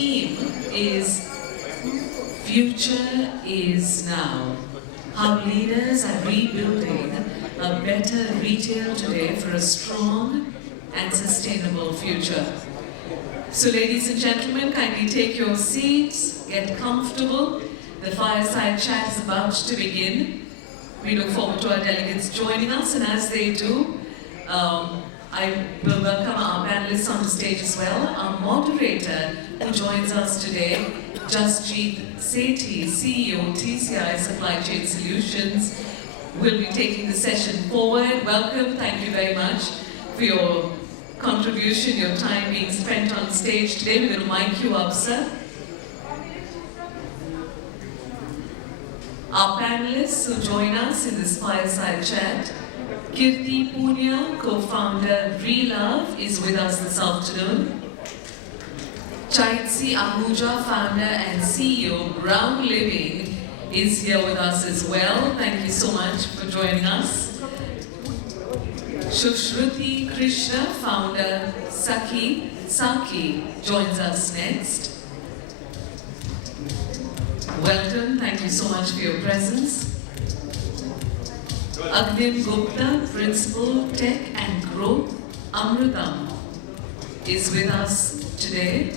theme is Future is Now. How leaders are rebuilding a better retail today for a strong and sustainable future. So ladies and gentlemen, kindly take your seats, get comfortable. The fireside chat is about to begin. We look forward to our delegates joining us, and as they do, I will welcome our panelists on the stage as well. Our moderator who joins us today, Jasjit, Sethi, CEO, TCI Supply Chain Solutions, will be taking the session forward. Welcome, thank you very much for your contribution, your time being spent on stage today. We're going to mic you up, sir. Our panelists who join us in this fireside chat, Kirti, Poonia, co-founder Relove, is with us this afternoon. Chaitsi, Ahuja, founder and CEO, Brown Living, is here with us as well. Thank you so much for joining us. Sushruthi, Krishna, founder, Saaki, joins us next. Welcome, thank you so much for your presence. Agnim, Gupta, Principal, Tech and Growth, Amrutam, is with us today.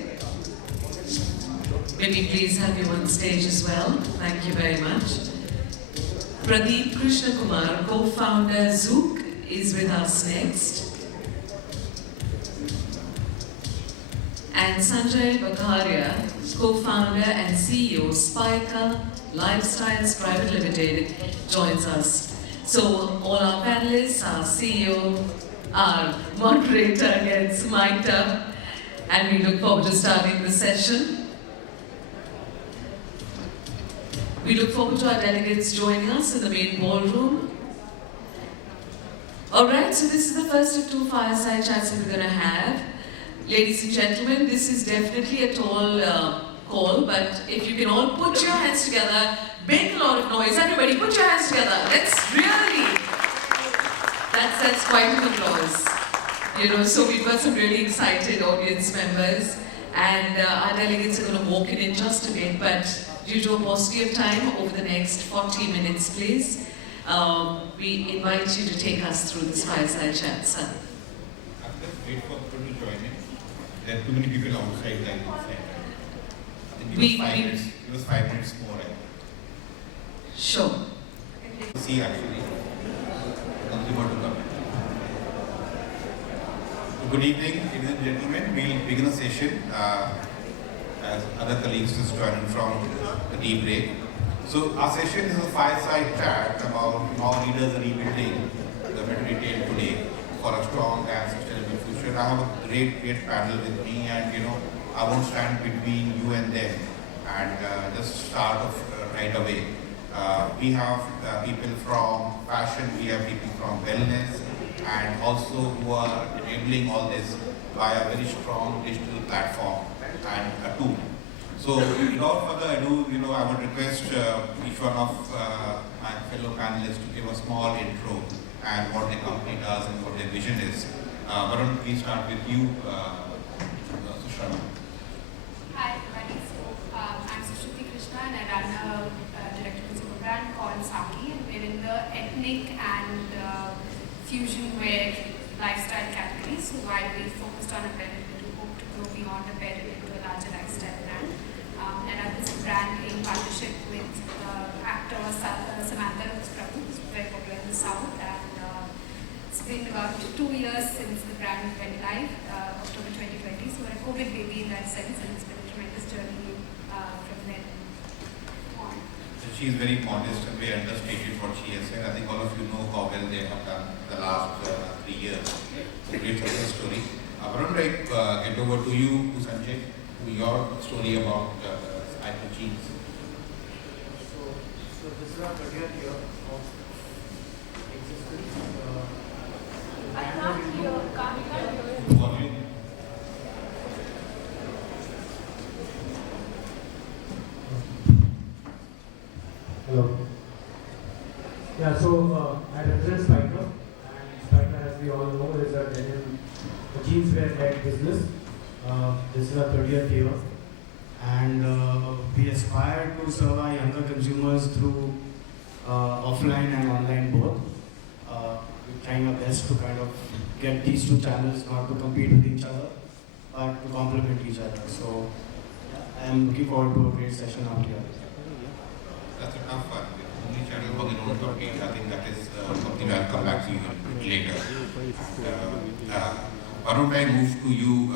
May we please have you on stage as well. Thank you very much. Pradeep, Krishnakumar, co-founder, Zouk, is with us next. And Sanjay, Vakharia, co-founder and CEO, Spykar Lifestyles Private Limited, joins us. So all our panelists, our CEO, our moderator gets mic'd up, and we look forward to starting the session. We look forward to our delegates joining us in the main ballroom. Alright, so this is the first of two fireside chats that we're going to have. Ladies and gentlemen, this is definitely a tall call, but if you can all put your hands together, make a lot of noise. Everybody, put your hands together. That's quite an applause. You know, so we've got some really excited audience members, and our delegates are going to walk in just a bit, but due to a paucity of time, over the next 40 minutes, please, we invite you to take us through this fireside chat, sir. Let's wait for people to join in. There are too many people outside, like inside. I think it was 5 minutes more. Sure. See, actually, consumer to come. Good evening, ladies and gentlemen. We'll begin a session as other colleagues just joining from the tea break. So our session is a fireside chat about how leaders are rebuilding the better retail today for a strong and sustainable future. I have a great panel with me, and I won't stand between you and them, and just start off right away. We have people from fashion, we have people from wellness, and also who are enabling all this by a very strong digital platform and a tool. So without further ado, I would request each one of my fellow panelists to give a small intro and what the company does and what their vision is. Why don't we start with you, Sushruthi? Hi, everybody. I'm Sushruthi Krishna, and I run a direct-to-consumer brand called Saaki, and we're in the ethnic and fusion wear lifestyle category. So while we focused on apparel, we hope to grow beyond apparel into a larger lifestyle brand. And I run this brand in partnership with actor Samantha, who's very popular in the South. And it's been about 2 years since the brand went live, October 2020. So we're a COVID baby in that sense, and it's been a tremendous journey from then on. So she's very modest and very understated what she has said. I think all of you know how well they have done the last 3 years. It's a great success story. Why don't I get over to you, Sanjay, to your story about Spykar jeans. So this is our 30th year of existence. I can't hear. Volume. Hello. Yeah, so I represent Spykar, and Spykar, as we all know, is a jeanswear-led business. This is our 30th year. and we aspire to serve our younger consumers through offline and online both. We're trying our best to kind of get these two channels not to compete with each other, but to complement each other. So yeah, I'm looking forward to a great session out here. That's a tough one. Only channel for the don't compete. I think that is something I'll come back to you later. Why don't I move to you,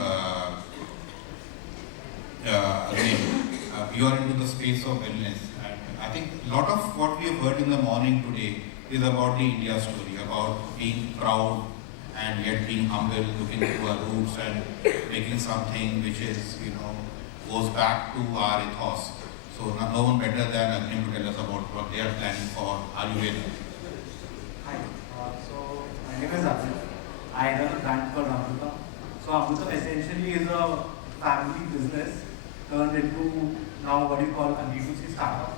Agnim? You are into the space of wellness. And I think a lot of what we have heard in the morning today is about the India story, about being proud and yet being humble, looking to our roots and making something which is, goes back to our ethos. So no one better than Agnim to tell us about what they are planning for Ayurveda. Hi, so my name is Jasjit. I run a brand called Amrutam. So Amrutam essentially is a family business turned into now what you call a D2C startup.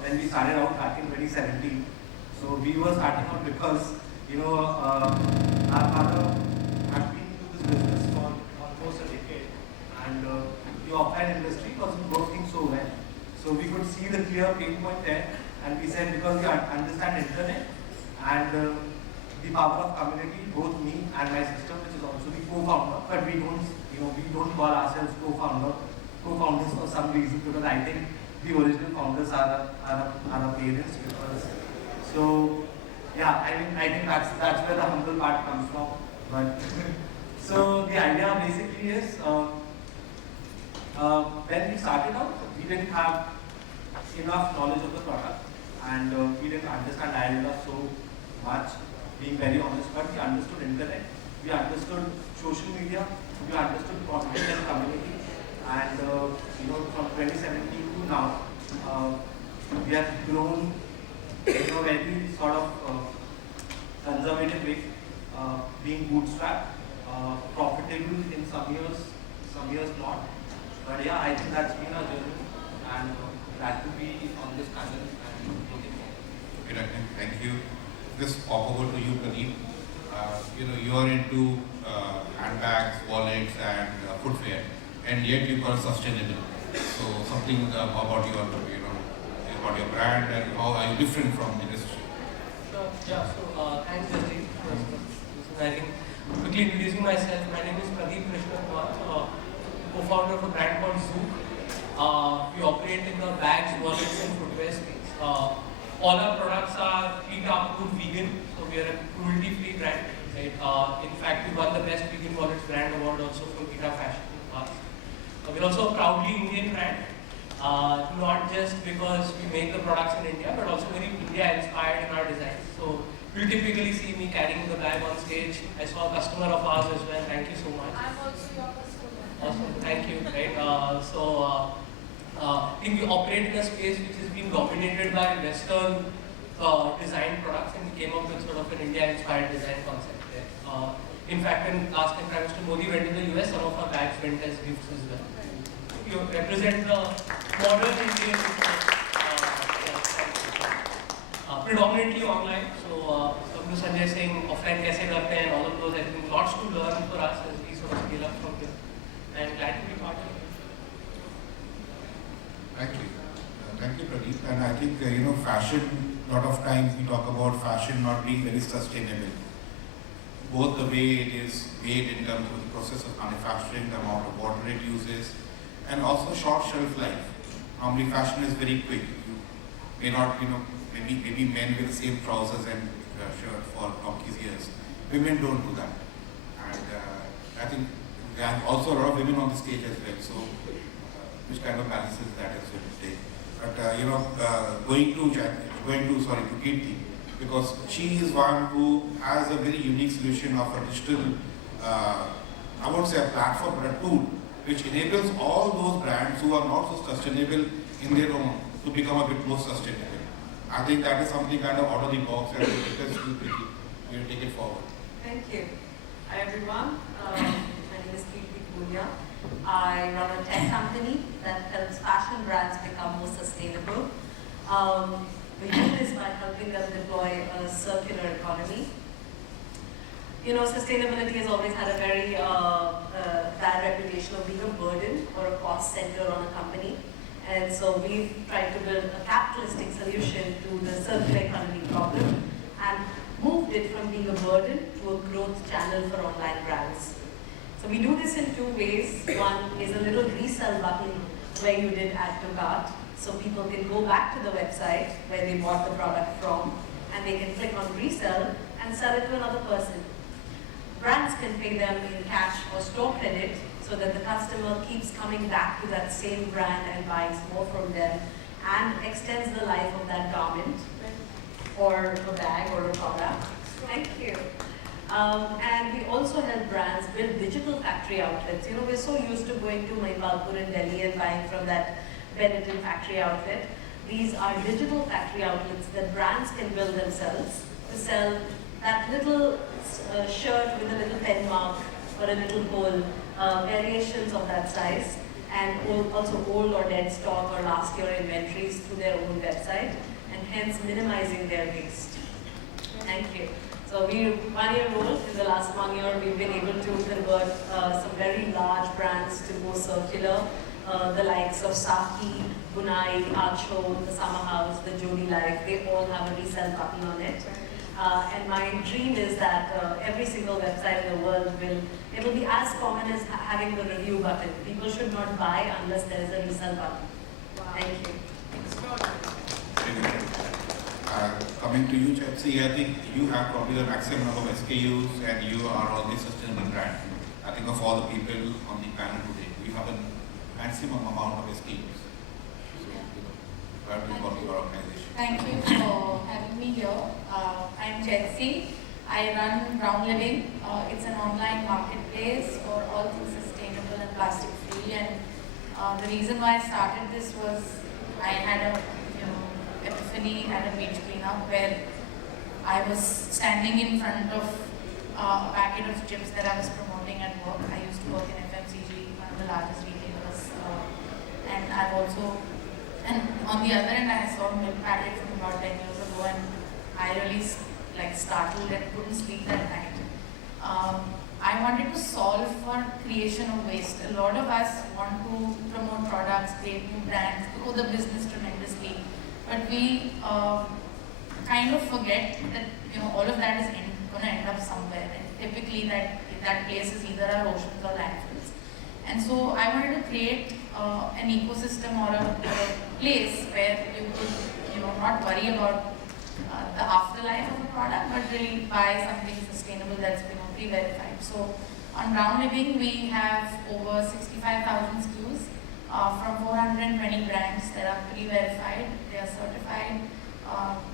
When we started out back in 2017, so we were starting out because our father had been into this business for almost a decade, and the offline industry wasn't working so well. So we could see the clear pain point there, and we said because we understand internet and the power of community, both me and my sister, which is also the co-founder, but we don't call ourselves co-founders for some reason, because I think the original founders are our parents. So yeah, I think that's where the humble part comes from. But so the idea basically is when we started out, we didn't have enough knowledge of the product, and we didn't understand Ayurveda so much, being very honest, but we understood internet, we understood social media, we understood content and community, and from 2017 to now, we have grown in a very sort of conservative way, being bootstrapped, profitable in some years not. But yeah, I think that's been our journey, and glad to be on this panel and looking forward. Okay, thank you. Just pop over to you, Pradeep. You are into handbags, wallets, and footwear, and yet you are sustainable. So something about your brand and how are you different from the industry? Sure. Yeah. So thanks, Jasjit. I think quickly introducing myself. My name is Pradeep Krishnakumar, co-founder of a brand called Zouk. We operate in the bags, wallets, and footwear space. All our products are approved vegan, so we are a cruelty-free brand. Right? In fact, we won the best vegan wallets brand award also from PETA Fashion. We're also a proudly Indian brand, not just because we make the products in India, but also very India-inspired in our designs. So you'll typically see me carrying the bag on stage. I saw a customer of ours as well. Thank you so much. I'm also your customer. Awesome. Thank you. Right. I think we operate in a space which has been dominated by Western design products, and we came up with sort of an India-inspired design concept there. In fact, when last time Prime Minister Modi went to the US, some of our bags went as gifts as well. You represent the modern Indian predominantly online. So, Sanjay saying offline kaise karte hain, all of those, I think lots to learn for us as we sort of scale up from here. And glad to be part of it. Thank you. Thank you, Pradeep. And I think, fashion, a lot of times we talk about fashion not being very sustainable. Both the way it is made in terms of the process of manufacturing, the amount of water it uses, and also short shelf life. Normally fashion is very quick. You may not, maybe men wear the same trousers and shirt for donkey's years. Women don't do that. And I think there are also a lot of women on the stage as well. So which kind of balances that as well today. But going to Kirti, because she is one who has a very unique solution of a digital, I won't say a platform, but a tool which enables all those brands who are not so sustainable in their own to become a bit more sustainable. I think that is something kind of out of the box, and we will take it forward. Thank you. Hi everyone. My name is Kirti, Poonia. I run a tech company that helps fashion brands become more sustainable. We do this by helping them deploy a circular economy. you know, sustainability has always had a very bad reputation of being a burden or a cost center on a company. And so we've tried to build a capitalistic solution to the circular economy problem and moved it from being a burden to a growth channel for online brands. So we do this in two ways. One is a little resell button where you did add to cart, so people can go back to the website where they bought the product from, and they can click on resell and sell it to another person. Brands can pay them in cash or store credit so that the customer keeps coming back to that same brand and buys more from them and extends the life of that garment or a bag or a product. Thank you. And we also help brands build digital factory outlets. You know, we're so used to going to Maipalpur in Delhi and buying from that Benetton factory outlet. These are digital factory outlets that brands can build themselves to sell that little shirt with a little pen mark or a little hole, variations of that size, and also old or dead stock or last year inventories through their own website, and hence minimizing their waste. Thank you. So we 1 year old. In the last 1 year, we've been able to convert some very large brands to go circular. The likes of Saaki, Bunai, Acho, the Summer House, the Jodi Life, they all have a resell button on it. And my dream is that every single website in the world it'll be as common as having the review button. People should not buy unless there is a resell button. Wow. Thank you. Coming to you, Chaitsi, I think you have probably the maximum number of SKUs and you are on the sustainable brand. I think of all the people on the panel today, you have a maximum amount of SKUs. So, proud to work with your organization. Thank you for having me here. I'm Jasjit. I run Brown Living. It's an online marketplace for all things sustainable and plastic free. And the reason why I started this was I had a epiphany at a beach cleanup where I was standing in front of a packet of chips that I was promoting at work. I used to work in FMCG, one of the largest retailers, and I've also. And on the other end, I saw milk packet from about 10 years ago, and I really startled and couldn't sleep that night. I wanted to solve for creation of waste. A lot of us want to promote products, create new brands, grow the business tremendously, but we kind of forget that all of that is going to end up somewhere, and typically that place is either our oceans or landfills. And so I wanted to create an ecosystem or a place where you could, not worry about the afterlife of a product, but really buy something sustainable that's been pre-verified. So on Brown Living, we have over 65,000 SKUs from 420 brands that are pre-verified. They are certified.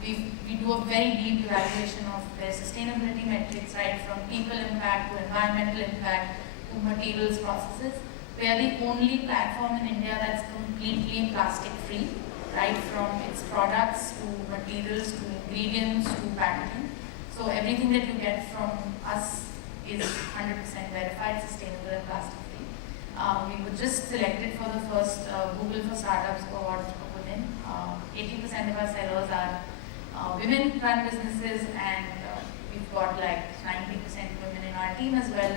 We do a very deep evaluation of their sustainability metrics, right from people impact to environmental impact to materials processes. We are the only platform in India that's completely plastic free, right from its products to materials to ingredients to packaging. So everything that you get from us is 100% verified, sustainable and plastic free. We were just selected for the first Google for Startups award for women. 80% of our sellers are women-run businesses, and we've got like 90% women in our team as well.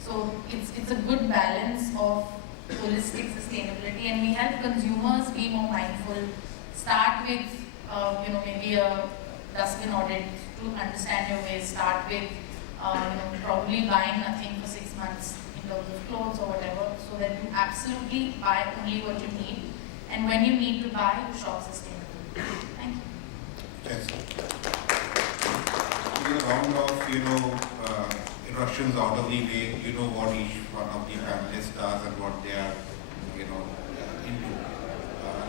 So it's a good balance of holistic sustainability, and we help consumers be more mindful. Start with maybe a dustbin audit to understand your waste. Start with probably buying nothing for 6 months in terms of clothes or whatever, so that you absolutely buy only what you need, and when you need to buy, you shop sustainably. Thank you. Yes. In a round of introductions out of the way, what each one of the panelists does and what they are into.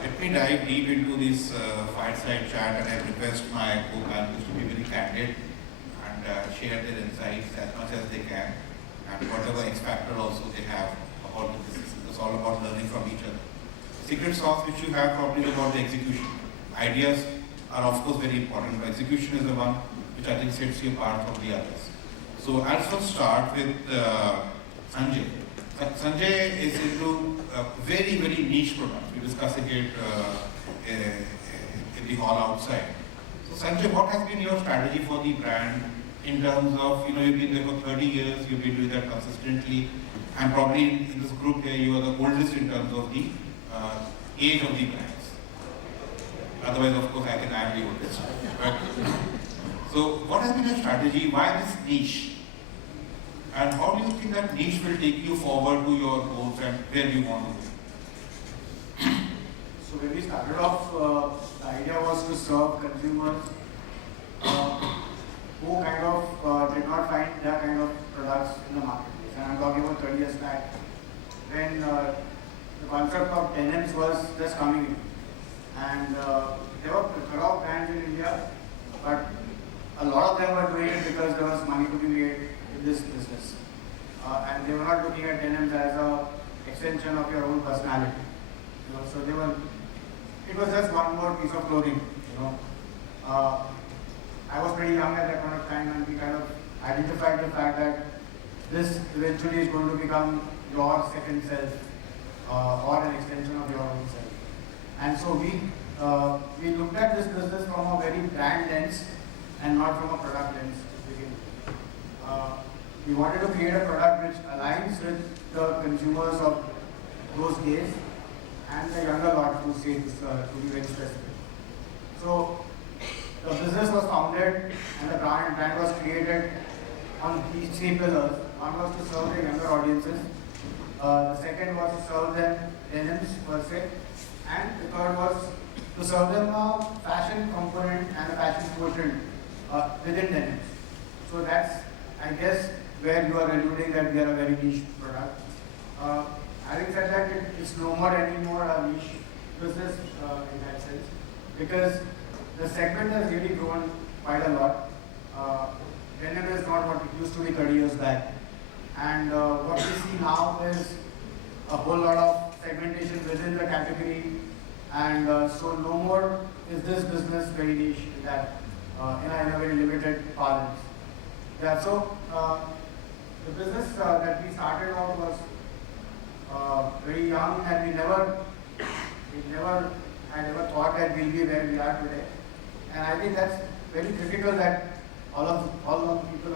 Let me dive deep into this fireside chat, and I request my co-panelists to be very candid and share their insights as much as they can, and whatever X factor also they have about the business. It's all about learning from each other. Secret sauce which you have probably is about the execution. Ideas are of course very important, but execution is the one which I think sets you apart from the others. So I'll first start with Sanjay. Sanjay is into very, very niche products. We're discussing it in the hall outside. So Sanjay, what has been your strategy for the brand in terms of, you've been there for 30 years, you've been doing that consistently, and probably in this group here, you are the oldest in terms of the age of the brands. Otherwise, of course, I think I am the oldest. But, so, what has been your strategy? Why this niche? And how do you think that niche will take you forward to your goals and where you want to go? So when we started off, the idea was to serve consumers who kind of did not find their kind of products in the marketplace. And I'm talking about 30 years back, when the concept of denims was just coming in. And there were a lot of brands in India, but a lot of them were doing it because there was money to be made in this business. And they were not looking at denims as an extension of your own personality. So they were, it was just one more piece of clothing. I was pretty young at that point of time, and we kind of identified the fact that this eventually is going to become your second self or an extension of your own self. And so we looked at this business from a very brand lens and not from a product lens to begin with. We wanted to create a product which aligns with the consumers of those days and the younger lot to be very specific. So the business was founded and the brand was created on these three pillars. One was to serve the younger audiences. The second was to serve them denims per se. And the third was to serve them a fashion component and a fashion quotient within denims. So that's, I guess, where you are alluding that we are a very niche product. Having said that, it's no more anymore a niche business in that sense, because the segment has really grown quite a lot. Denim is not what it used to be 30 years back. And what we see now is a whole lot of segmentation within the category, and so no more is this business very niche in that, in a very limited parlance. Yeah, so the business that we started off was very young, and we never had ever thought that we'll be where we are today. And I think that's very critical that all of the people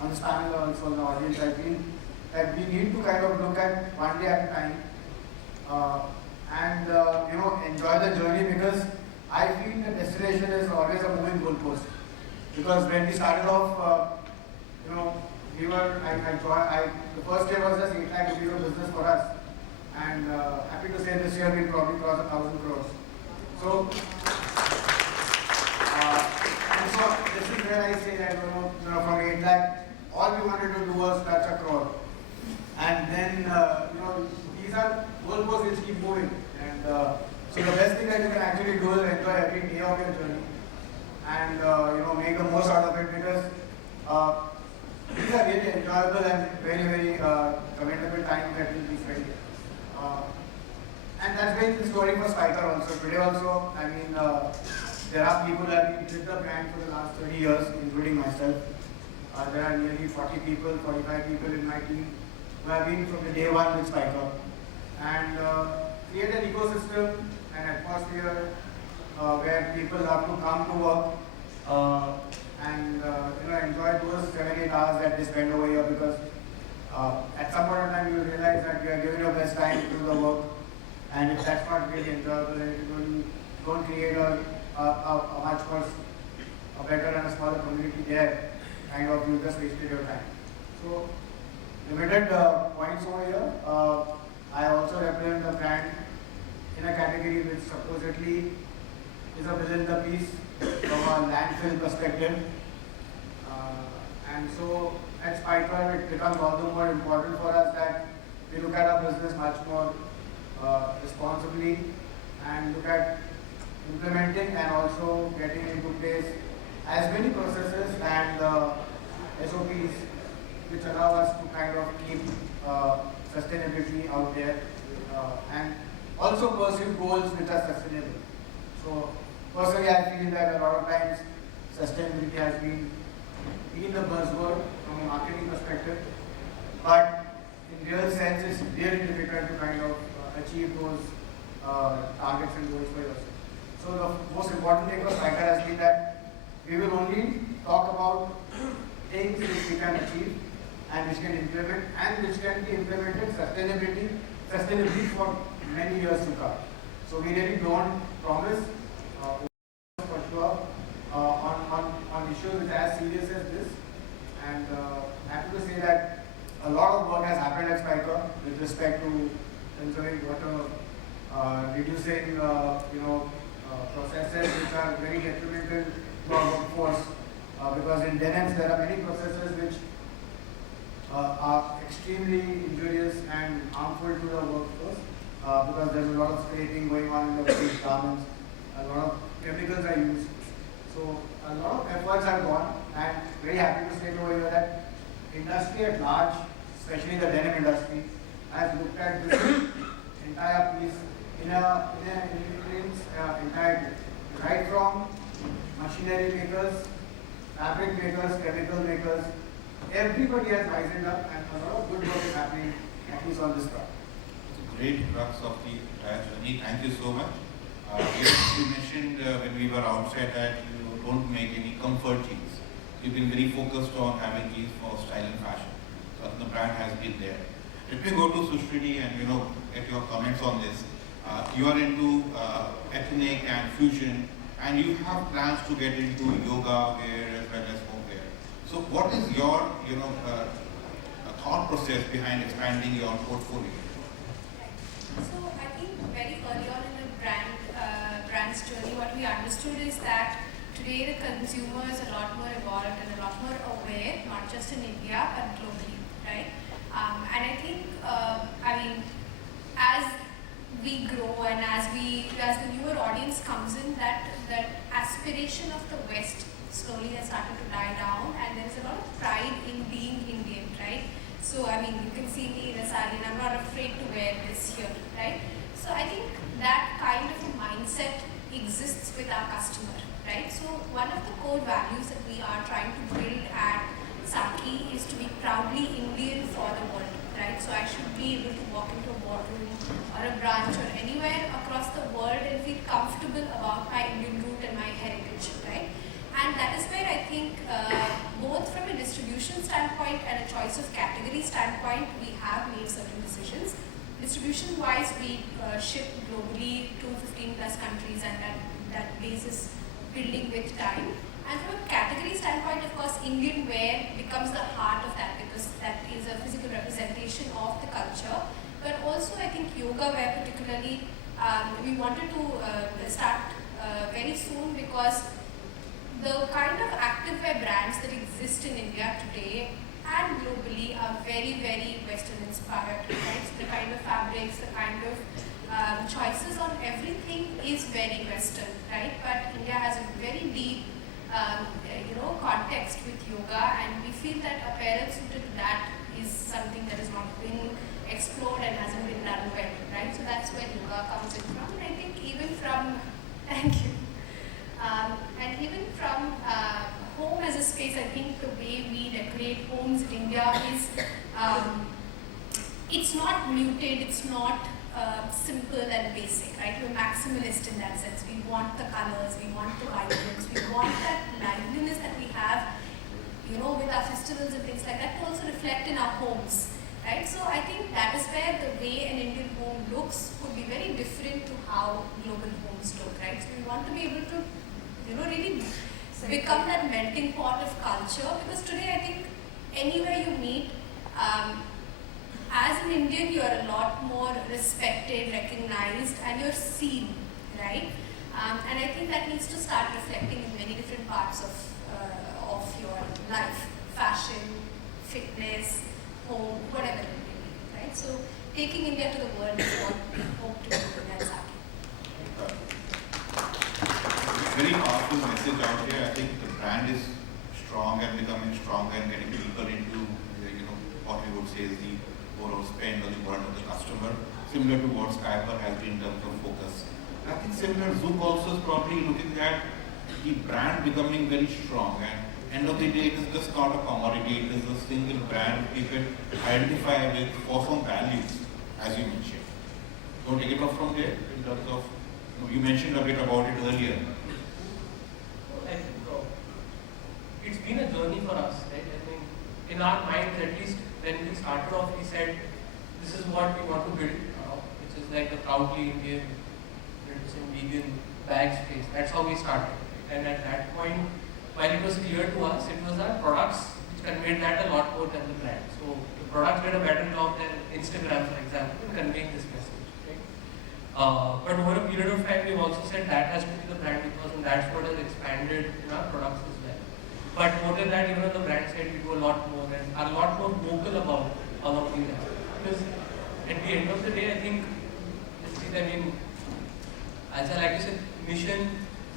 on this panel, also on the audience, I feel that we need to kind of look at one day at a time and enjoy the journey, because I feel the destination is always a moving goalpost. Because when we started off, we were, the first year was just 8 lakh rupees of business for us, and happy to say this year we'll probably cross 1,000 crores. So, and so this is where I say that from 8 lakh, all we wanted to do was touch a crore, and then these are goalposts which keep moving, and so the best thing that you can actually do is enjoy every day of your journey, and make the most out of it, because these are really enjoyable and very, very commendable times that will be spent. And that's been the story for Spykar also. Today also, I mean, there are people that have been with the brand for the last 30 years, including myself. There are nearly 40 people, 45 people in my team who have been from the day one with Spykar. And create an ecosystem, an atmosphere where people have to come to work and enjoy those 7-8 hours that they spend over here, because at some point in time you will realize that you are giving your best time to do the work, and if that's not really enjoyable, then you don't create a much more a better and a smaller community there, kind of you just wasted your time. So limited points over here. I also represent the brand in a category which supposedly is a within the piece from a landfill perspective. And so at Spykar, it becomes all the more important for us that we look at our business much more responsibly and look at implementing and also getting into place as many processes and SOPs which allow us to kind of keep sustainability out there and also pursue goals which are sustainable. So personally, I feel that a lot of times sustainability has been the buzzword from a marketing perspective, but in real sense, it's really difficult to kind of achieve those targets and goals for yourself. So the most important thing for Spykar has been that we will only talk about things which we can achieve and which can implement and which can be implemented sustainably for many years to come. So we really don't promise for sure on issues which are as serious as this. And happy to say that a lot of work has happened at Spykar with respect to conserving water, reducing processes which are very detrimental to our workforce. Because in denims there are many processes which are extremely injurious and harmful to the workforce because there's a lot of scraping going on in the garments, a lot of chemicals are used. So a lot of efforts have gone, and very happy to state over here that industry at large, especially the denim industry, has looked at this entire piece in its entirety, right from machinery makers, fabric makers, chemical makers. Everybody has risen up, and a lot of good work is happening, at least on this front. Great crux of the entire journey. Thank you so much. Yes, you mentioned when we were outside that you don't make any comfort jeans. You've been very focused on having jeans for style and fashion. So the brand has been there. Let me go to Sushruthi and get your comments on this. You are into ethnic and fusion, and you have plans to get into yoga wear as well as home wear. So what is your thought process behind expanding your portfolio? So I think very early on in the brand's journey, what we understood is that today the consumer is a lot more evolved and a lot more aware, not just in India but globally, right? And I think, as we grow and as the newer audience comes in, that aspiration of the West slowly has started to die down, and there is a lot of pride in being Indian, right? So you can see me in a sari and I'm not afraid to wear this here, right? So I think that kind of a mindset exists with our customer, right? So one of the core values that we are trying to build at Saaki is to be proudly Indian for the world, right? So I should be able to walk into a boardroom or a branch or anywhere across the world and feel comfortable about my Indian root and my heritage, right? And that is where I think both from a distribution standpoint and a choice of category standpoint, we have made certain decisions. Distribution wise, we ship globally to 15 plus countries, and that base is building with time. And from a category standpoint, of course, Indian wear becomes the heart of that because that is a physical representation of the culture. But also I think yoga wear particularly, we wanted to start very soon because the kind of activewear brands that exist in India today and globally are very, very Western inspired, right? So the kind of fabrics, the kind of choices on everything is very Western, right? But India has a very deep, context with yoga, and we feel that apparel suited to that is something that has not been explored and hasn't been done well, right? So that's where yoga comes in from. And I think even from, thank you. And even from home as a space, I think the way we decorate homes in India is, it's not muted, it's not simple and basic, right? We're maximalist in that sense. We want the colors, we want the vibrance, we want that liveliness that we have, with our festivals and things like that to also reflect in our homes, right? So I think that is where the way an Indian home looks could be very different to how global homes look, right? So we want to be able to really become that melting pot of culture, because today I think anywhere you meet, as an Indian you're a lot more respected, recognized, and you're seen, right? And I think that needs to start reflecting in many different parts of your life, fashion, fitness, home, whatever it may be, right? So taking India to the world is what we hope to do at Saaki. Very powerful message out here. I think the brand is strong and becoming stronger and getting deeper into what we would say is the overall spend or the burden of the customer, similar to what Spykar has been in terms of focus. And I think similar, Zouk also is probably looking at the brand becoming very strong, and end of the day it is just not a commodity, it is a single brand people identify with for some values, as you mentioned. Don't take it off from there in terms of, you mentioned a bit about it earlier. I think it's been a journey for us, right? I mean, in our minds, at least when we started off, we said, this is what we want to build, which is like a proudly Indian, vegan bag space. That's how we started. And at that point, while it was clear to us, it was our products which conveyed that a lot more than the brand. So the products did a better job than Instagram, for example, in conveying this message. Right? But over a period of time, we've also said that has to be the brand because that's what has expanded in our products as well. But more than that, even on the brand side, we do a lot more and are a lot more vocal about all of these aspects. Because at the end of the day, I think, as I like to say, mission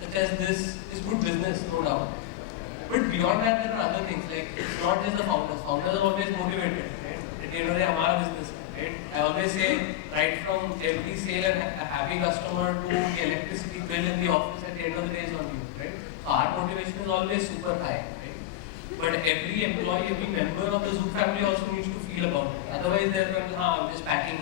such as this is good business, no doubt. But beyond that, there are other things. Like, it's not just the founders. Founders are always motivated, right? At the end of the day, our business, right? I always say, right from every sale and a happy customer to the electricity bill in the office, at the end of the day is on you, right? So our motivation is always super high, right? But every employee, every member of the Zouk family also needs to feel about it. Otherwise, they're going to, I'm just packing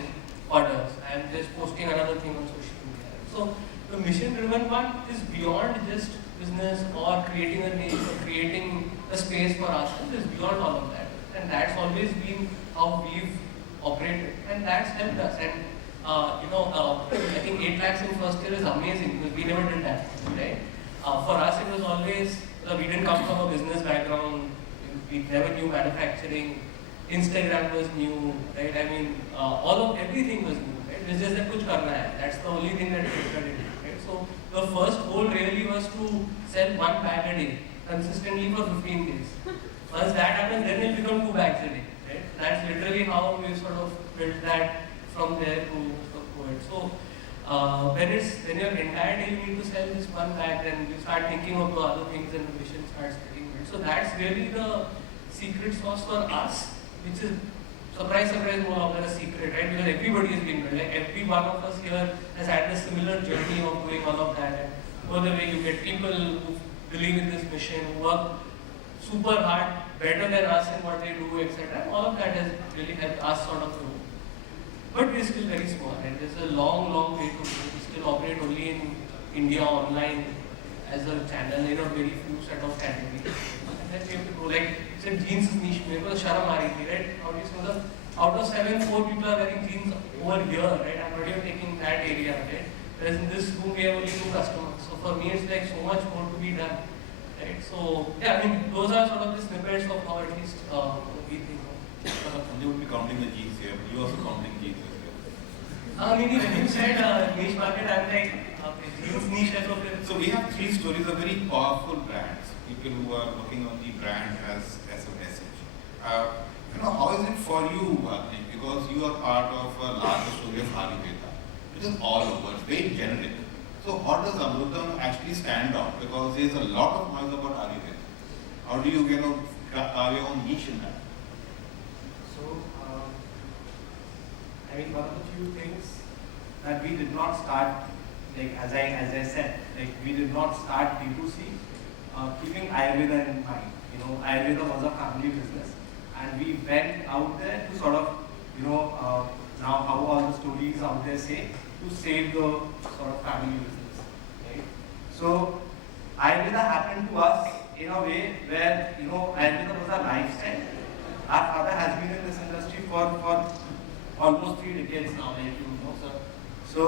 orders, I'm just posting another thing on social media. So the mission-driven one is beyond just business or creating a niche or creating a space for ourselves. It's beyond all of that. And that's always been how we've operated. And that's helped us. And I think 8 lakhs in first year is amazing because we never did that, right? For us, it was always, we didn't come from a business background. We never knew manufacturing. Instagram was new, right? I mean, everything was new, right? It's just that kuch karna hai. That's the only thing that we did, right? So the first goal really was to sell 1 bag a day, consistently for 15 days. Once that happens, then it'll become 2 bags a day, right? That's literally how we sort of built that from there to it. So when your entire day you need to sell this 1 bag, then you start thinking of the other things and the mission starts getting built. So that's really the secret sauce for us, which is surprise, no longer a secret, right? Because everybody has been built. Like every one of us here has had a similar journey of doing all of that. And by the way, you get people who believe in this mission, who work super hard, better than us in what they do, etc. All of that has really helped us sort of grow. But we're still very small, and there's a long, long way to go. We still operate only in India online as a channel in a very few set of categories. And then we have to go, like, say jeans is niche, मेरे को शर्म आ रही थी, right? Out of 7, 4 people are wearing jeans over here, right? I'm not even taking that area, right? Whereas in this room we have only 2 customers. So for me it's like so much more to be done, right? So yeah, I mean those are sort of the snippets of how at least we think of. Sanjay would be counting the jeans here, but you also counting jeans as well. When you said niche market, I'm like, jeans niche as well. So we have 3 stories of very powerful brands, people who are working on the brand as a message. How is it for you, Agnim? Because you are part of a larger story of Ayurveda, which is all over, it's very generic. So how does Amrutam actually stand out? Because there's a lot of noise about Ayurveda. How do you carve your own niche in that? So, one of the few things that we did not start, like as I said, like we did not start D2C keeping Ayurveda in mind. Ayurveda was a family business, and we went out there to sort of, now how all the stories out there say, to save the sort of family business, right? So Ayurveda happened to us in a way where, Ayurveda was our lifestyle. Our father has been in this industry for almost 3 decades now, like you know, sir. So,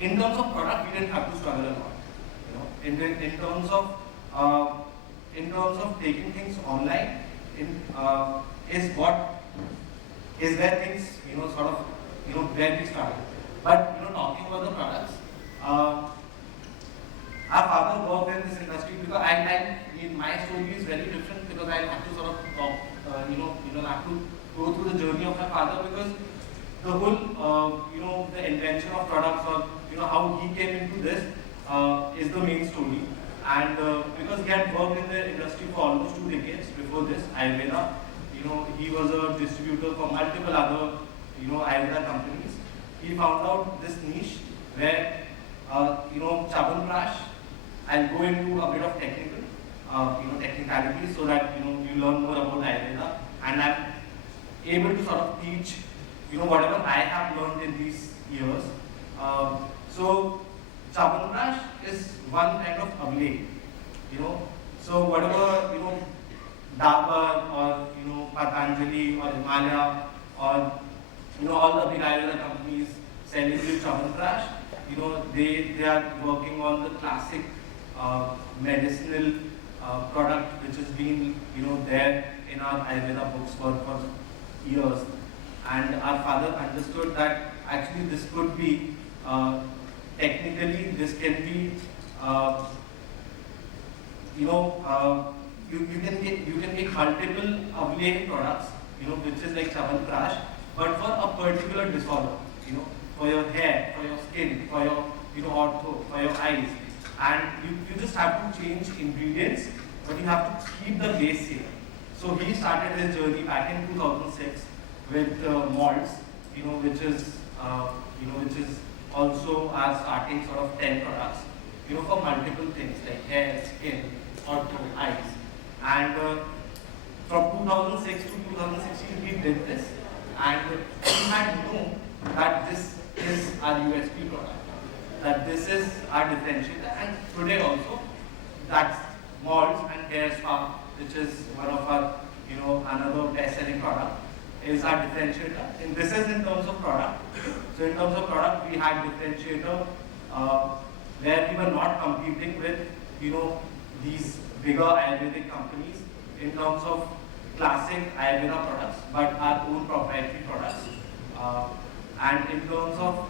in terms of product, we didn't have to struggle a lot. In terms of taking things online, is where things, where we started. But, talking about the products, our father worked in this industry because my story is very different because I have to sort of, have to go through the journey of my father because the whole, the invention of products or, how he came into this is the main story. And because he had worked in the industry for almost 2 decades before this, Ayurveda, he was a distributor for multiple other, Ayurveda companies. He found out this niche where, Chabanprash, I'll go into a bit of technicalities so that, you learn more about Ayurveda. And I'm able to sort of teach, whatever I have learned in these years. So, Chabanprash is one kind of ablay, you know. So whatever, Dabur or, Patanjali or Himalaya or, all the big Ayurveda companies selling the Chyawanprash, they are working on the classic medicinal product which has been, there in our Ayurveda books for years. And our father understood that actually this could be, technically this can be, you can make multiple Avleh products, which is like Chyawanprash, but for a particular disorder, for your hair, for your skin, for your, ortho, for your eyes. And you just have to change ingredients, but you have to keep the base same. So he started his journey back in 2006 with malts, which is also our starting sort of 10 products, for multiple things like hair, skin, ortho, eyes. And from 2006 to 2016, we did this, and we had known that this is our USP product, that this is our differentiator. And today also, that's malts and hair spa, which is one of our, another best-selling product, is our differentiator. And this is in terms of product. So in terms of product, we had differentiator where we were not competing with, these bigger Ayurvedic companies in terms of classic Ayurveda products, but our own proprietary products. And in terms of,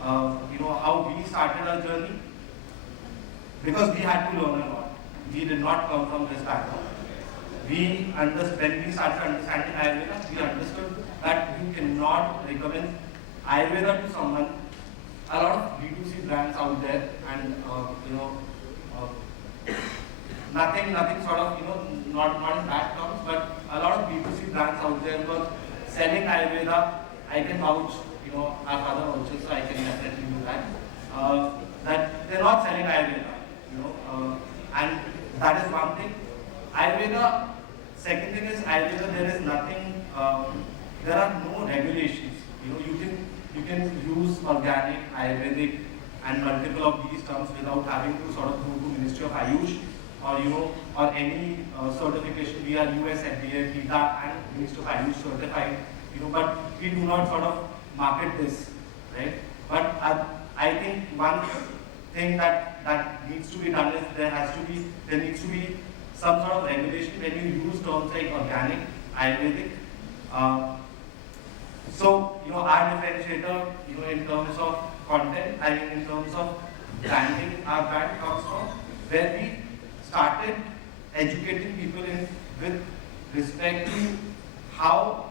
how we started our journey, because we had to learn a lot. We did not come from this background. When we started understanding Ayurveda, we understood that you cannot recommend Ayurveda to someone. A lot of D2C brands out there, and nothing sort of, not in bad terms, but a lot of D2C brands out there were selling Ayurveda. I can vouch, our father vouches, so I can definitely do that. That they're not selling Ayurveda, and that is one thing. Ayurveda, second thing is Ayurveda, there is nothing, there are no regulations. You can use organic, Ayurvedic, and multiple of these terms without having to sort of go to Ministry of Ayush or any certification. We are US FDA, PETA, and Ministry of Ayush certified. But we do not sort of market this, right? But I think one thing that needs to be done is there needs to be some sort of regulation when you use terms like organic, Ayurvedic. So, our differentiator, in terms of content, in terms of branding, our brand comes from where we started educating people with respect to how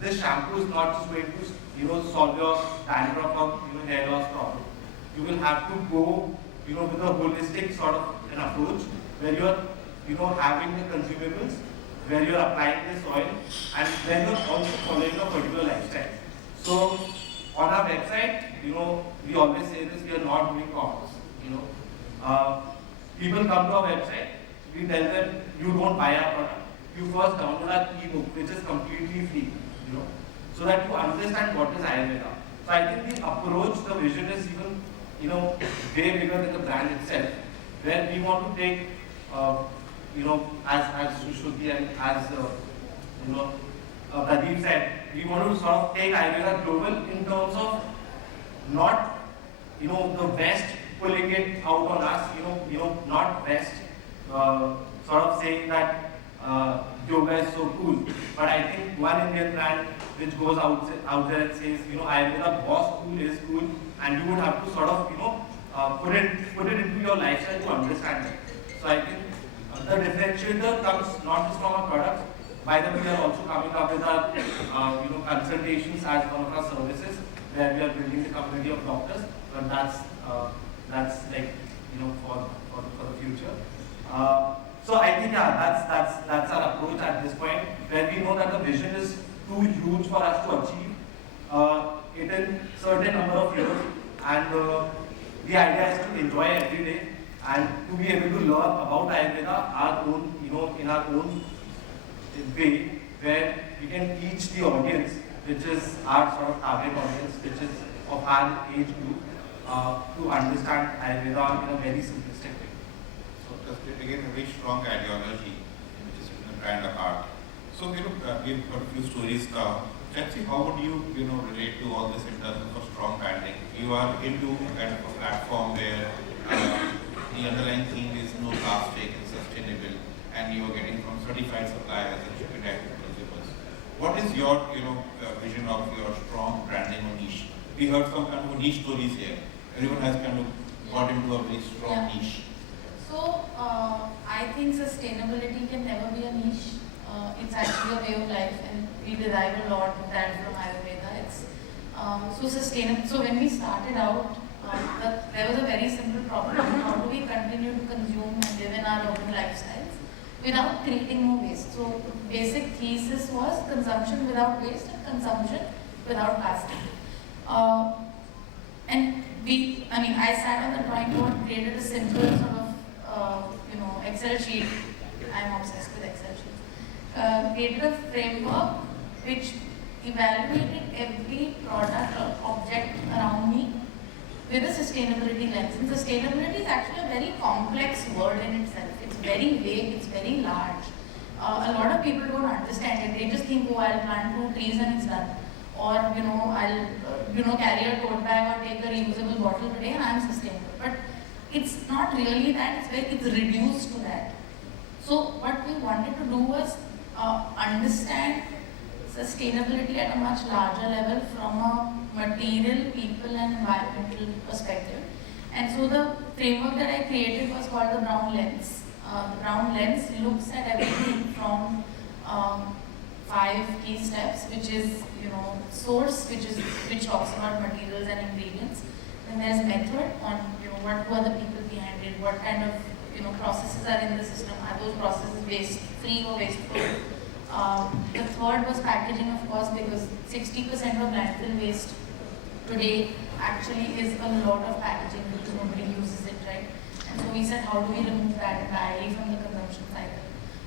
this shampoo is not just going to, solve your dandruff or, hair loss problem. You will have to go, with a holistic sort of an approach where you're, having the consumables, where you're applying this oil, and where you're also following a particular lifestyle. So, on our website, we always say this, we are not doing commerce, people come to our website, we tell them, you don't buy our product, you first download our ebook, which is completely free, so that you understand what is Ayurveda. So I think the approach, the vision is even, way bigger than the brand itself, where we want to take, as Sushruthi and as, Pradeep said, we want to sort of take Ayurveda global in terms of not, the West pulling it out on us, not West, sort of saying that yoga is so cool. But I think one Indian brand which goes out there and says, Ayurveda was cool, is cool, and you would have to sort of, put it into your lifestyle to understand it. So I think the differentiator comes not just from our products. By the way, we are also coming up with our, consultations as one of our services, where we are building the community of doctors. But that's like, for the future. So I think that's our approach at this point, where we know that the vision is too huge for us to achieve it in certain number of years, and the idea is to enjoy every day and to be able to learn about Ayurveda our own, in our own way, where we can teach the audience, which is our sort of target audience, which is of our age group, to understand Ayurveda in a very simplistic way. So that's again a very strong ideology which is in the brand apart. So we've got a few stories now. Chaitsi, how would you relate to all this in terms of a strong branding? You are into a kind of a platform where the underlying theme is no plastic and sustainable, and you are getting from certified suppliers and shipping direct to consumers. What is your vision of your strong branding or niche? We heard some kind of niche stories here. Everyone has kind of got into a very strong niche. So I think sustainability can never be a niche. It's actually a way of life, and we derive a lot of that from Ayurveda. It's so sustainable. So when we started out, there was a very simple problem: how do we continue to consume and live in our urban lifestyles without creating more waste? So the basic thesis was consumption without waste and consumption without plastic. And I sat on the drawing board, created a simple sort of Excel sheet. I'm obsessed with Excel sheets. Created a framework which evaluated every product or object around me with a sustainability lens. And sustainability is actually a very complex word in itself. It's very vague, it's very large. A lot of people don't understand it. They just think, oh, I'll plant 2 trees and it's done. Or, I'll carry a tote bag or take a reusable bottle today and I'm sustainable. But it's not really that, it's reduced to that. So what we wanted to do was understand sustainability at a much larger level from a material, people and environmental perspective. And so the framework that I created was called the Brown Lens. The Brown Lens looks at everything from 5 key steps, which is source, which talks about materials and ingredients. Then there's method on who are the people behind it, what kind of processes are in the system, are those processes waste free or wasteful. The third was packaging, of course, because 60% of landfill waste today actually is a lot of packaging because nobody uses it, right? And so we said, how do we remove that entirely from the consumption cycle?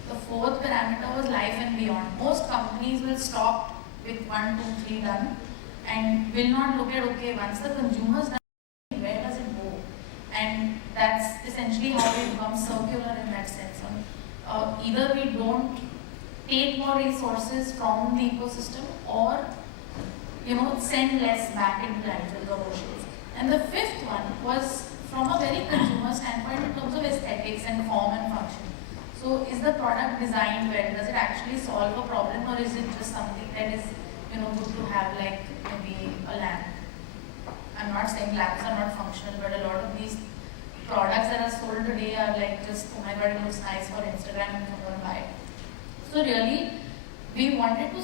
The fourth parameter was life and beyond. Most companies will stop with 1, 2, 3 done and will not look at, okay, once the consumer's done, where does it go? And that's essentially how we become circular in that sense. Either we don't take more resources from the ecosystem or send less back into landfill commercials. And the fifth one was from a very consumer standpoint in terms of aesthetics and form and function. So is the product designed well? Does it actually solve a problem, or is it just something that is good to have, like maybe a lamp? I'm not saying lamps are not functional, but a lot of these products that are sold today are like just, oh my god, it looks nice for Instagram and I'm going to buy it. So really, we wanted to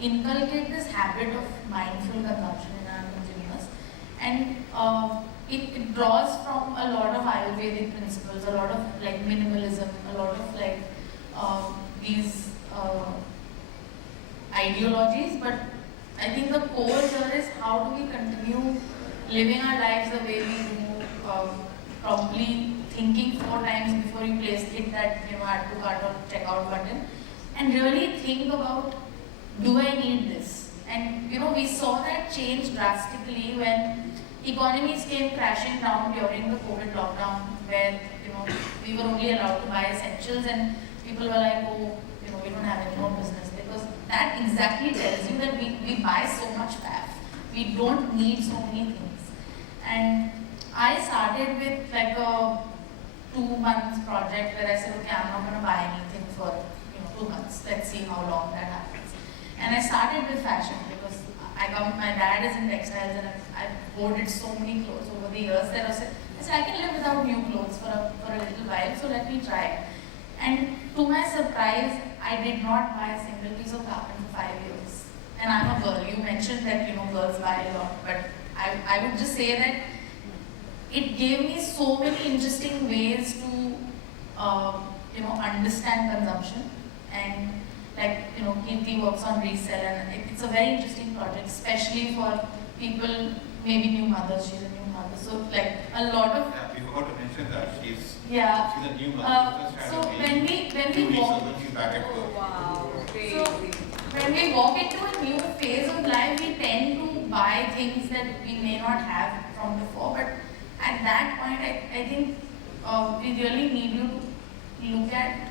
inculcate this habit of mindful consumption in our consumers, and it draws from a lot of Ayurvedic principles, a lot of like minimalism, a lot of like these ideologies. But I think the core here is how do we continue living our lives the way we do, probably thinking 4 times before you hit that add to cart or checkout button, and really think about, do I need this? And we saw that change drastically when economies came crashing down during the COVID lockdown, where we were only allowed to buy essentials, and people were like, oh, we don't have any more business, because that exactly tells you that we buy so much faff. We don't need so many things. And I started with like a 2-month project where I said, okay, I'm not going to buy anything for 2 months. Let's see how long that happens. And I started with fashion because my dad is in textiles, and I've hoarded so many clothes over the years that I said I can live without new clothes for a little while, so let me try. And to my surprise, I did not buy a single piece of carpet for 5 years. And I'm a girl. You mentioned that girls buy a lot, but I would just say that it gave me so many interesting ways to understand consumption. And like Kirti works on resale, and it's a very interesting project, especially for people, maybe new mothers. She's a new mother, so like a lot of. Yeah, we forgot to mention that she's a new mother. So when we walk, she's back at work. Wow, crazy. So when we walk into a new phase of life, we tend to buy things that we may not have from before. But at that point, I think we really need you to look at,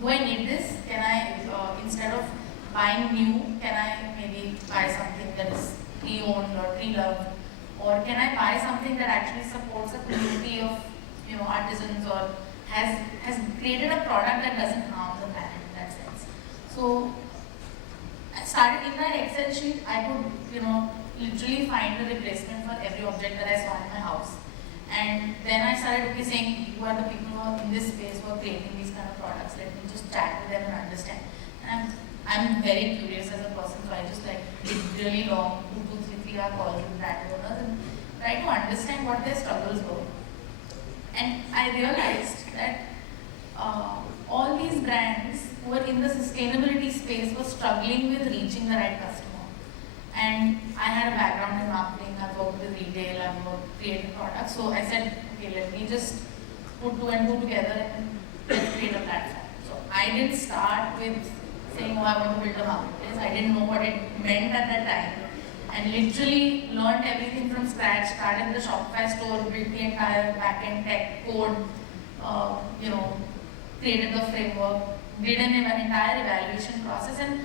do I need this? Can I, instead of buying new, can I maybe buy something that is pre-owned or pre-loved? Or can I buy something that actually supports a community of, artisans, or has created a product that doesn't harm the planet in that sense? So I started in that Excel sheet. I could, literally find a replacement for every object that I saw in my house. And then I started saying, who are the people who are in this space who are creating these kind of products? Let me just chat with them and understand. And I'm very curious as a person, so I just did really long 2 to 3 hour calls with brand owners and try to understand what their struggles were. And I realized that all these brands who were in the sustainability space were struggling with reaching the right customer. And I had a background in marketing, I've worked with retail, I've worked creating products. So I said, okay, let me just put 2 and 2 together and let's create a platform. So I didn't start with saying, oh, I want to build a marketplace. I didn't know what it meant at that time. And literally learned everything from scratch, started the Shopify store, built the entire backend tech code, created the framework, did an entire evaluation process. And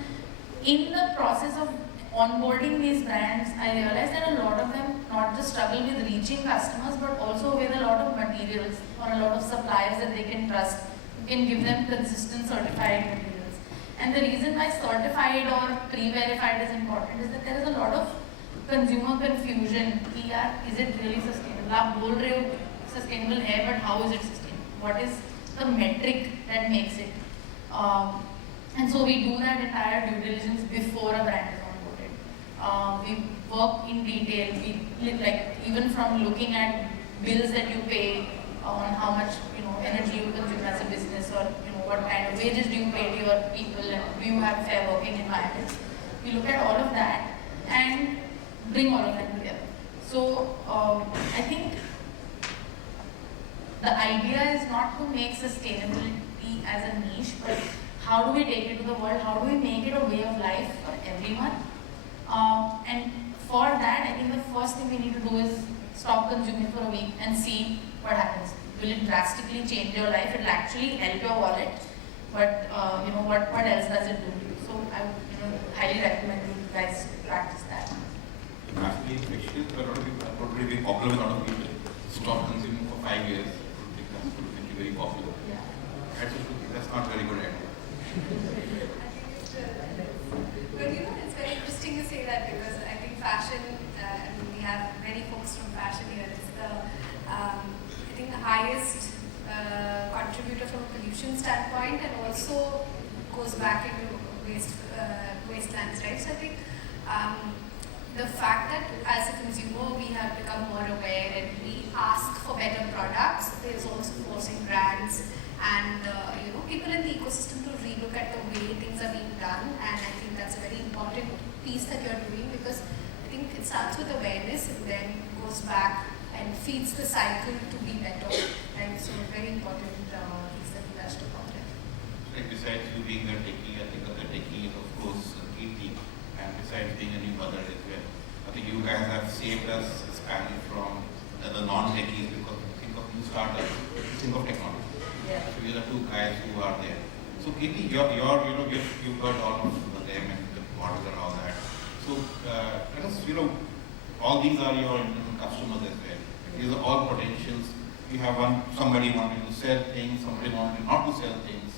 in the process of onboarding these brands, I realized that a lot of them not just struggle with reaching customers, but also with a lot of materials or a lot of suppliers that they can trust, who can give them consistent certified materials. And the reason why certified or pre-verified is important is that there is a lot of consumer confusion. Is it really sustainable? आप बोल रहे हो sustainable है, but how is it sustainable? What is the metric that makes it? And so we do that entire due diligence before a brand is onboarded. We work in detail. We even from looking at bills that you pay on how much energy you consume as a business, or what kind of wages do you pay to your people, and do you have fair working environments. We look at all of that and bring all of them together. So I think the idea is not to make sustainability as a niche, but how do we take it to the world? How do we make it a way of life for everyone? And for that, I think the first thing we need to do is stop consuming for a week and see what happens. Will it drastically change your life? It will actually help your wallet, but what else does it do to you? So I highly recommend you guys practice that. Lastly, questions a lot of people are probably very popular with a lot of people. Stop consuming for 5 years. I think that's going to be very popular. Yeah. That's not very good idea. But it's very interesting to say that, because I think fashion, we have many folks from fashion here. It's I think the highest contributor from a pollution standpoint, and also goes back into wastelands, right? So I think the fact that as a consumer we have become more aware and we ask for better products is also forcing brands and people in the ecosystem to relook at the way things are being done. And I think that's a very important piece that you're doing, because I think it starts with awareness and then goes back and feeds the cycle to be better. And so very important piece that you touched upon it. Like besides you being a techie, I think the techie is of course Kirti, and besides being a new mother as well. I think you guys have saved us spanning from the non-techies, because think of new startups, think of technology. Yeah. So these are 2 guys who are there. So Kirti, you've got all of them and the models and all that. So let us, all these are your customers as well. These are all potentials. You have somebody wanting to sell things, somebody wanting not to sell things.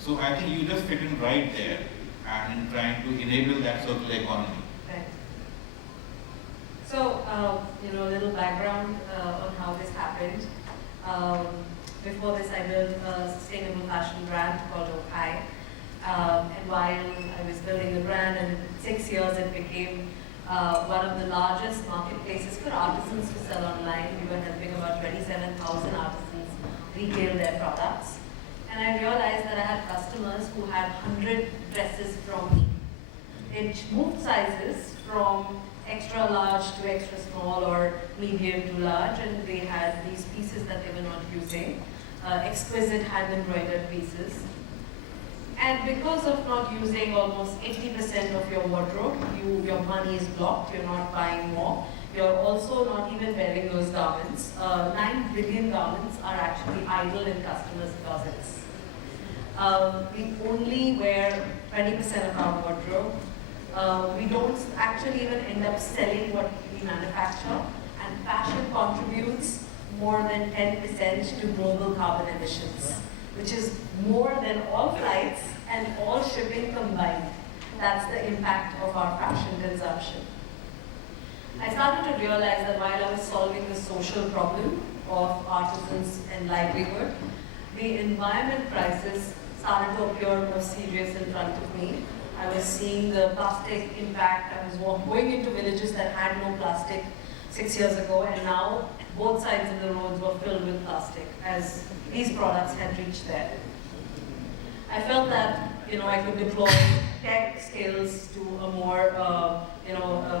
So I think you just fit in right there, and in trying to enable that circular economy. Right. So, a little background on how this happened. Before this, I built a sustainable fashion brand called Okai. And while I was building the brand, and in 6 years it became one of the largest marketplaces for artisans to sell online. We were helping about 27,000 artisans retail their products. And I realized that I had customers who had 100 dresses from me. It moved sizes from extra large to extra small, or medium to large, and they had these pieces that they were not using, exquisite hand embroidered pieces. And because of not using almost 80% of your wardrobe, your money is blocked, you're not buying more. You're also not even wearing those garments. 9 billion garments are actually idle in customers' closets. We only wear 20% of our wardrobe. We don't actually even end up selling what we manufacture, and fashion contributes more than 10% to global carbon emissions, which is more than all flights and all shipping combined. That's the impact of our fashion consumption. I started to realize that while I was solving the social problem of artisans and livelihood, the environment crisis started to appear more serious in front of me. I was seeing the plastic impact. I was going into villages that had no plastic 6 years ago, and now both sides of the roads were filled with plastic as these products had reached there. I felt that I could deploy tech skills to a more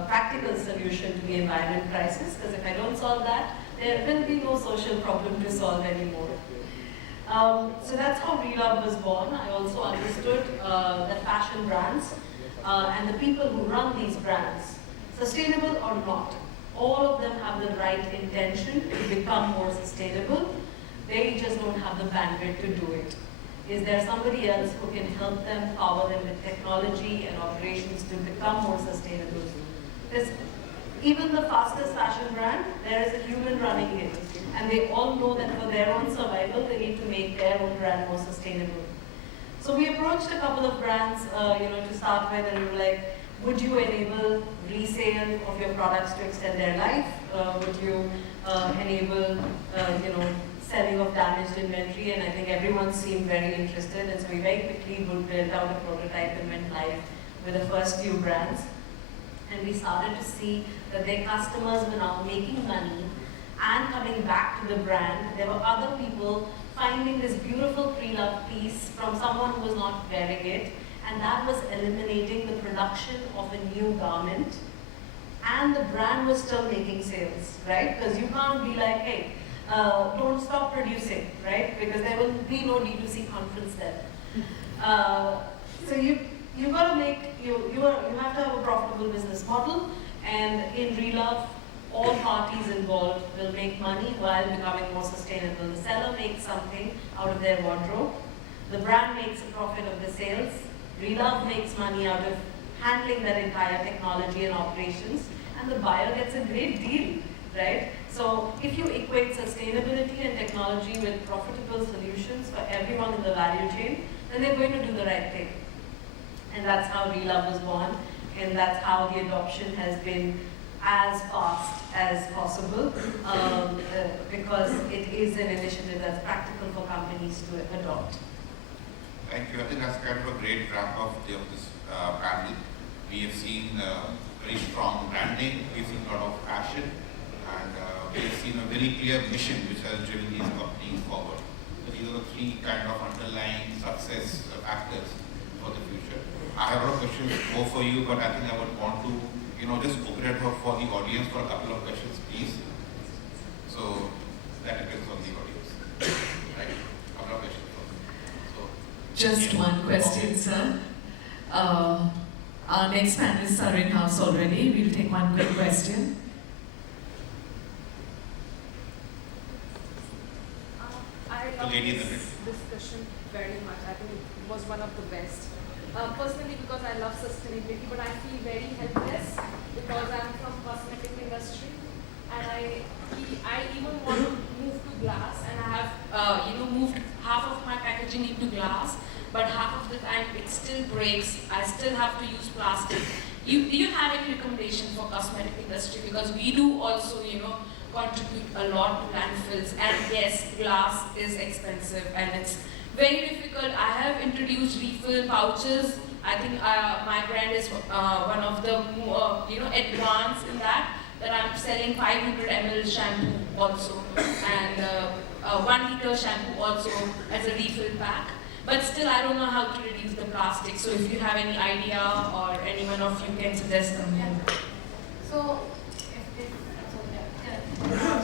practical solution to the environment crisis, because if I don't solve that, there will be no social problem to solve anymore. So that's how Relove was born. I also understood that fashion brands and the people who run these brands, sustainable or not, all of them have the right intention to become more sustainable. They just don't have the bandwidth to do it. Is there somebody else who can help them, power them with technology and operations to become more sustainable? Because even the fastest fashion brand, there is a human running it. And they all know that for their own survival, they need to make their own brand more sustainable. So we approached a couple of brands, to start with, and we were like, would you enable resale of your products to extend their life? Would you enable, selling of damaged inventory? And I think everyone seemed very interested, and so we very quickly built out a prototype and went live with the first few brands. And we started to see that their customers were now making money and coming back to the brand. There were other people finding this beautiful pre-loved piece from someone who was not wearing it, and that was eliminating the production of a new garment, and the brand was still making sales, right? Because you can't be like, hey, don't stop producing, right? Because there will be no D2C conference then. So you got to make, you have to have a profitable business model, and in Relove, all parties involved will make money while becoming more sustainable. The seller makes something out of their wardrobe, the brand makes a profit of the sales, Relove makes money out of handling that entire technology and operations, and the buyer gets a great deal, right? So if you equate sustainability and technology with profitable solutions for everyone in the value chain, then they're going to do the right thing. And that's how Relove was born, and that's how the adoption has been as fast as possible, because it is an initiative that's practical for companies to adopt. Thank you. I think that's kind of a great wrap up of this panel. We have seen very strong branding, we've seen a lot of passion, and we have seen a very clear mission which has driven these companies forward. So these are the three kind of underlying success factors for the future. I have a lot of questions more for you, but I think I would want to just open it up for the audience for a couple of questions, please. So that depends on the audience. Right? A couple of questions. So, just one question, sir. Our next panelists are in-house already. We'll take one quick question. I love this discussion very much. I think it was one of the best. Personally, because I love sustainability, but I feel very helpless because I'm from cosmetic industry, and I even want to move to glass, and I have moved half of my packaging into glass, but half of the time it still breaks. I still have to use plastic. Do you have any recommendation for cosmetic industry? Because we do also contribute a lot to landfills, and yes, glass is expensive and it's very difficult. I have introduced refill pouches. I think my brand is one of the more advanced in that I'm selling 500 ml shampoo also, and 1 liter shampoo also as a refill pack. But still, I don't know how to reduce the plastic. So if you have any idea, or anyone of you can suggest them. Yeah. So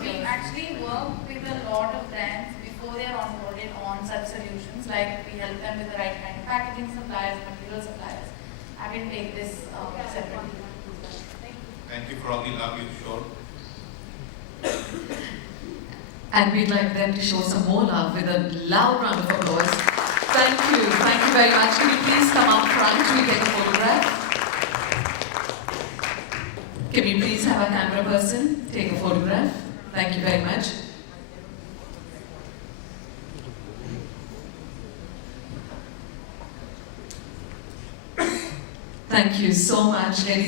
we actually work with a lot of brands before they are onboarded on such solutions. Like we help them with the right kind of packaging suppliers, material suppliers. I will take this separately. Thank you for all the love you've shown. And we'd like them to show some more love with a loud round of applause. Thank you very much. Can you please come up front to take a photograph? Can we please have a camera person take a photograph? Thank you very much. Thank you so much, ladies.